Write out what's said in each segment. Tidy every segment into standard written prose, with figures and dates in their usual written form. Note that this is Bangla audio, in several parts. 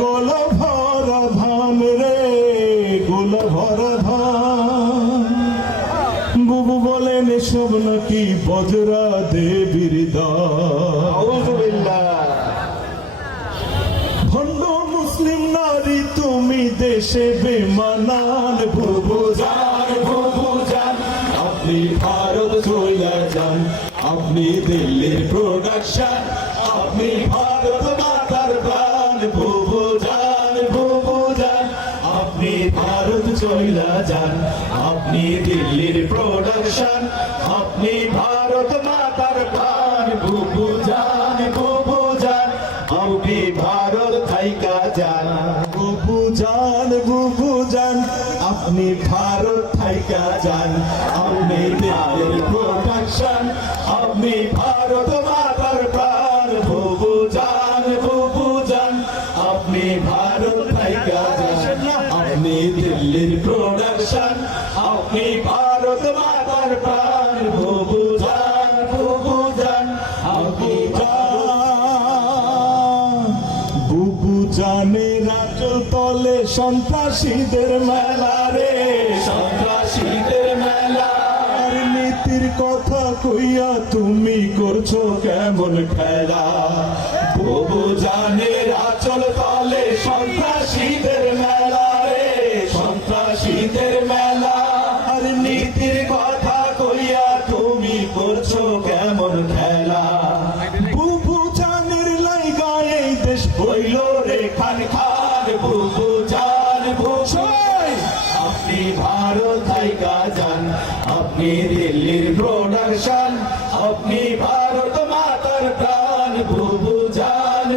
গোলা ভরা ধান রে গোলা ভরা ধান বুবু বলেন এসব নাকি বজরা দেবীর দান ভণ্ড মুসলিম নারী তুমি দেশে বেমানান বুবু যান আপনি ভারত চলে যান আপনি দিল্লির প্রোডাকশন আপনি ভারত মাতার প্রাণ বুবু যান আপনি ভারত চলে যান আপনি দিল্লির প্রোডাকশন আপনি ভারত মাতার প্রাণ বুবু যান আপনি ভারত থাইকা যান বুবু যান আপনি ভারত থাইকা যান আপনি দিল্লির প্রোডাকশন আপনি ভারত মাতার প্রাণ বুবু যান আপনি ভারত থাইকা যান আপনি দিল্লির প্রোডাকশন আপনি ভারত মাতার প্রাণ বুবু যান আপনি বুবু জানের আঁচল তলে সন্ত্রাসীদের মেলা রে সন্ত্রাসীদের মেলা নীতির কথা কইয়া তুমি করছো কেমন খেলা বুবু জানের আঁচল তলে সন্ত্রাসীদের মেলা রে সন্ত্রাসীদের মেলা আর নীতির কথা কইয়া তুমি করছো কেমন খেলা বুবু জানের লাইগা এই দেশ হইল রে খান বুবু জান আপনি ভারত থাইকা যান আপনি দিল্লির প্রোডাকশন আপনি ভারত মাতার প্রাণ বুবু যান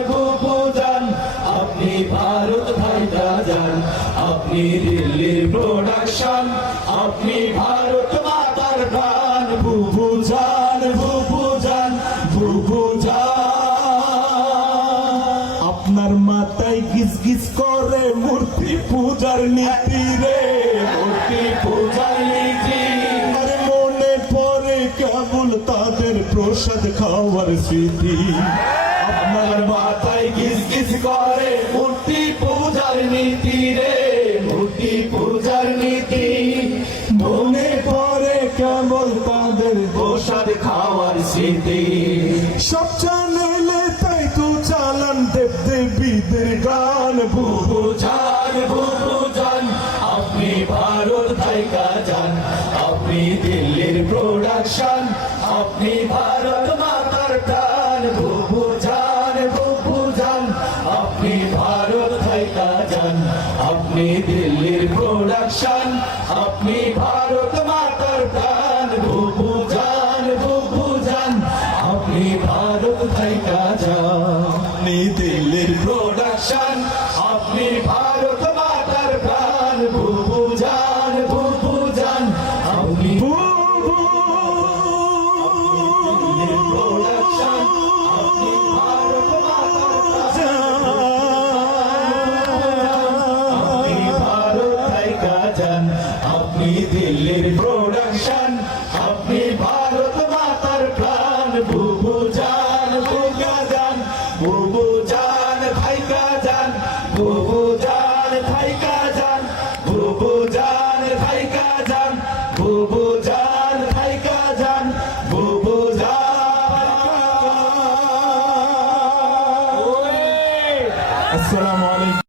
আপনি ভারত থাইকা যান আপনি দিল্লির প্রোডাকশন আপনি ভারত মাতার প্রাণ বুবু যান আপনার মাথায় গিজ গিজ করে মূর্তি পূজার নীতি রে মূর্তি পূজার নীতি আর মনে পড়ে কেবল তাদের প্রসাদ খাওয়ার স্মৃতি আপনার মাথায় গিজ গিজ করে মূর্তি পূজার নীতি রে মূর্তি পূজার নীতি মনে পড়ে কেবল তাদের প্রসাদ খাওয়ার স্মৃতি সব চ্যানেলে তাই তো চালান দেব দেবীদের গান বুবু যান আপনি ভারত থাইকা যান আপনি দিল্লির প্রোডাকশন আপনি ভারত মাতার প্রাণ বুবু যান আপনি ভারত থাইকা যান আপনি দিল্লির প্রোডাকশন আপনি ভারত মাতার প্রাণ বুবু যান আপনি ভারত থাইকা যান আপনি দিল্লির প্রোডাকশন আপনি ভারত মাতার প্রাণ বুবু যান আপনি দিল্লির প্রোডাকশন আপনি ভারত আপনি ভারত থাইকা যান আপনি দিল্লির প্রোডাকশন আপনি ভারত মাতার প্রাণ বুবু যান বুবু যান থাইকা যান বুবু যান থাইকা যান বুবু যান থাইকা যান বুবু যান থাইকা যান বুবু যান আসসালামু আলাইকুম।